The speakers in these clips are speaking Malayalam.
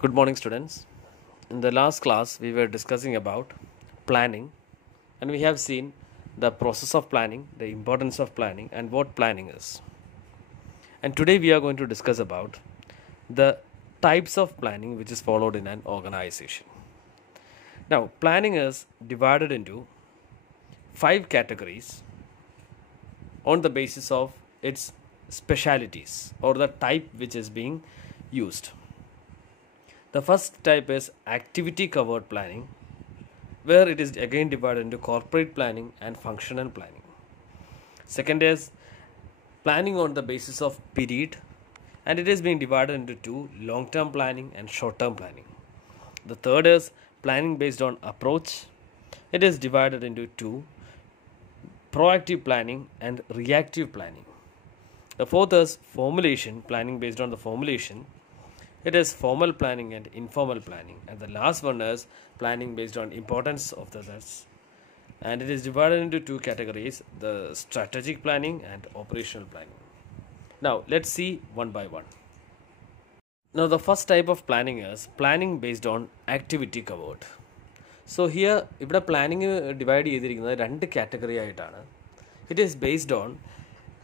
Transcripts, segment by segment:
Good morning, students. In the last class, we were discussing about planning, and we have seen the process of planning, the importance of planning, and what planning is. And today, we are going to discuss about the types of planning which is followed in an organization. Now, planning is divided into 5 categories on the basis of its specialities or the type which is being used. The first type is activity covered planning, where it is again divided into corporate planning and functional planning. Second is planning on the basis of period, and it is being divided into 2, long term planning and short term planning. The third is planning based on approach. It is divided into 2, proactive planning and reactive planning. The fourth is formulation, planning based on the formulation. It is formal planning and informal planning. And the last one is planning based on importance of the results. And it is divided into 2 categories, the strategic planning and operational planning. Now, let's see one by one. Now, the first type of planning is planning based on activity covered. So, here, ഇവിടെ പ്ലാനിങ് ഡിവൈഡ് ചെയ്തിരിക്കുന്നത് 2 കാറ്റഗറി ആയിട്ടാണ്. It is based on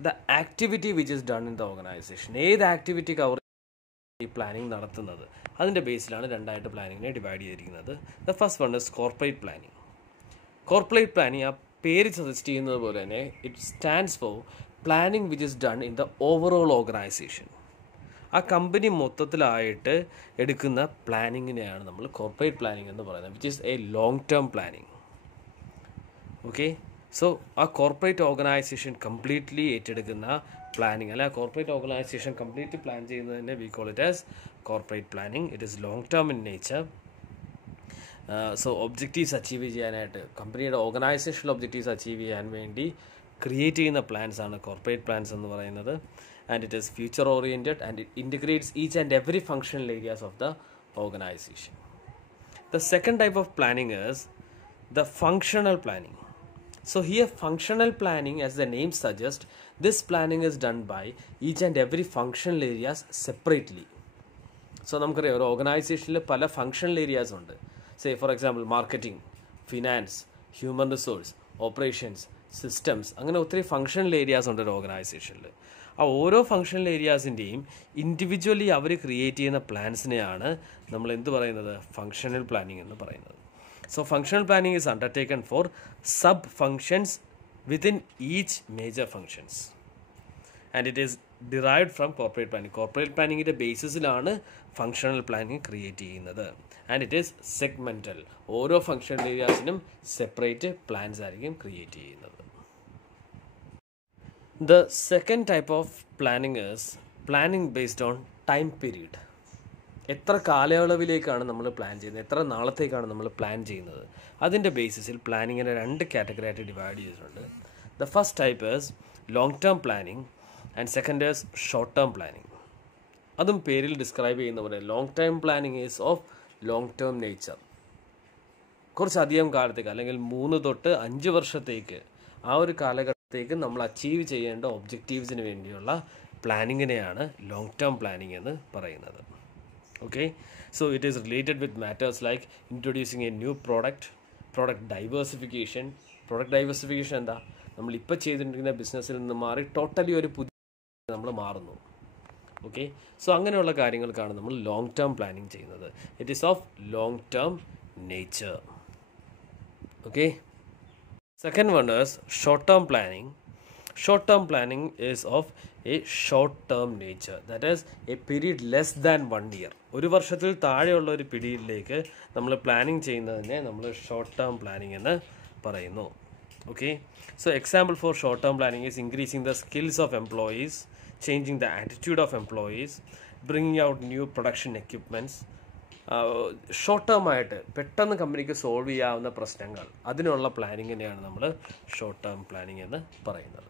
the activity which is done in the organisation. ഏത് ആക്ടിവിറ്റി കവർ ഈ പ്ലാനിങ് നടത്തുന്നത് അതിൻ്റെ ബേസിലാണ് 2ആയിട്ട് പ്ലാനിങ്ങിനെ ഡിവൈഡ് ചെയ്തിരിക്കുന്നത്. The first one is corporate planning. Corporate planning ആ പേര് സജസ്റ്റ് ചെയ്യുന്നത് പോലെ തന്നെ it stands for planning which is done in the overall organisation. ആ കമ്പനി മൊത്തത്തിലായിട്ട് എടുക്കുന്ന പ്ലാനിങ്ങിനെയാണ് നമ്മൾ കോർപ്പറേറ്റ് പ്ലാനിങ് എന്ന് പറയുന്നത്, which is A long term planning. Okay, so ആ കോർപ്പറേറ്റ് ഓർഗനൈസേഷൻ കംപ്ലീറ്റ്ലി ഏറ്റെടുക്കുന്ന പ്ലാനിങ് അല്ല, കോർപ്പറേറ്റ് ഓർഗനൈസേഷൻ കംപ്ലീറ്റ്ലി പ്ലാൻ ചെയ്യുന്നതിനെ we call it as corporate planning. It is long term in nature. So objectives achieve ചെയ്യാനായിട്ട്, കമ്പനിയുടെ ഓർഗനൈസേഷണൽ ഒബ്ജക്റ്റീവ്സ് അച്ചീവ് ചെയ്യാൻ വേണ്ടി ക്രിയേറ്റ് ചെയ്യുന്ന പ്ലാൻസ് ആണ് കോർപ്പറേറ്റ് പ്ലാൻസ് എന്ന് പറയുന്നത്. And it is future oriented and it integrates each and every functional areas of the organization. The second type of planning is the functional planning. So here functional planning, as the name suggests, this planning is done by each and every functional areas separately. So നമുക്കറിയാം ഒരു ഓർഗനൈസേഷനിൽ പല ഫങ്ഷണൽ ഏരിയാസ് ഉണ്ട്. Say for example marketing, finance, human resource, operations, systems, അങ്ങനെ ഒത്തിരി ഫങ്ഷണൽ ഏരിയാസ് ഉണ്ട് ഒരു ഓർഗനൈസേഷനിൽ. ആ ഓരോ ഫങ്ഷണൽ ഏരിയാസിൻ്റെയും ഇൻഡിവിജ്വലി അവർ ക്രിയേറ്റ് ചെയ്യുന്ന പ്ലാൻസിനെയാണ് നമ്മൾ എന്ത് പറയുന്നത്, ഫങ്ഷണൽ പ്ലാനിങ് എന്ന് പറയുന്നത്. So functional planning is undertaken for sub functions within each major functions and it is derived from corporate planning. Corporate പ്ലാനിങ്ങിൻ്റെ ബേസിസിലാണ് ഫങ്ഷണൽ പ്ലാനിങ് ക്രിയേറ്റ് ചെയ്യുന്നത്. And it is segmental. ഓരോ ഫങ്ഷണൽ ഏരിയാസിനും സെപ്പറേറ്റ് പ്ലാൻസ് ആയിരിക്കും ക്രിയേറ്റ് ചെയ്യുന്നത്. The second type of planning is planning based on time period. എത്ര കാലയളവിലേക്കാണ് നമ്മൾ പ്ലാൻ ചെയ്യുന്നത്, എത്ര നാളത്തേക്കാണ് നമ്മൾ പ്ലാൻ ചെയ്യുന്നത്, അതിൻ്റെ ബേസിസിൽ പ്ലാനിങ്ങിനെ 2 കാറ്റഗറി ആയിട്ട് ഡിവൈഡ് ചെയ്തിട്ടുണ്ട്. The first type is long term planning and second is short term planning. അതും പേരിൽ ഡിസ്ക്രൈബ് ചെയ്യുന്ന പോലെ long term planning is of long term nature. കുറച്ചധികം കാലത്തേക്ക് അല്ലെങ്കിൽ 3 തൊട്ട് 5 വർഷത്തേക്ക് ആ ഒരു കാലഘട്ടത്തേക്ക് നമ്മൾ അച്ചീവ് ചെയ്യേണ്ട ഒബ്ജക്റ്റീവ്സിന് വേണ്ടിയുള്ള പ്ലാനിങ്ങിനെയാണ് ലോങ് ടേം പ്ലാനിങ് എന്ന് പറയുന്നത്. Okay, so it is related with matters like introducing A new product diversification. Product diversification എന്താ, നമ്മളിപ്പോൾ ചെയ്തിട്ടുണ്ടിരിക്കുന്ന ബിസിനസ്സിൽ നിന്ന് മാറി ടോട്ടലി ഒരു പുതിയ നമ്മൾ മാറുന്നു. ഓക്കെ, സോ അങ്ങനെയുള്ള കാര്യങ്ങൾക്കാണ് നമ്മൾ ലോങ് ടേം പ്ലാനിങ് ചെയ്യുന്നത്. It is of long term nature. Okay, second one is short term planning. Short term planning is of a short term nature, that is a period less than 1 year. ഒരു വർഷത്തിൽ താഴെയുള്ള ഒരു പീരീഡിലേക്ക് നമ്മൾ പ്ലാനിങ് ചെയ്യുന്നതിനെ നമ്മൾ ഷോർട്ട് ടേം പ്ലാനിങ് എന്ന് പറയുന്നു. Okay, so example for short term planning is increasing the skills of employees, changing the attitude of employees, bringing out new production equipments. Short term ആയിട്ട് പെട്ടെന്ന് കമ്പനിക്ക് സോൾവ് ചെയ്യാവുന്ന പ്രശ്നങ്ങൾ, അതിനുള്ള പ്ലാനിങ്ങിനെയാണ് നമ്മൾ ഷോർട്ട് ടേം പ്ലാനിങ് എന്ന് പറയുന്നത്.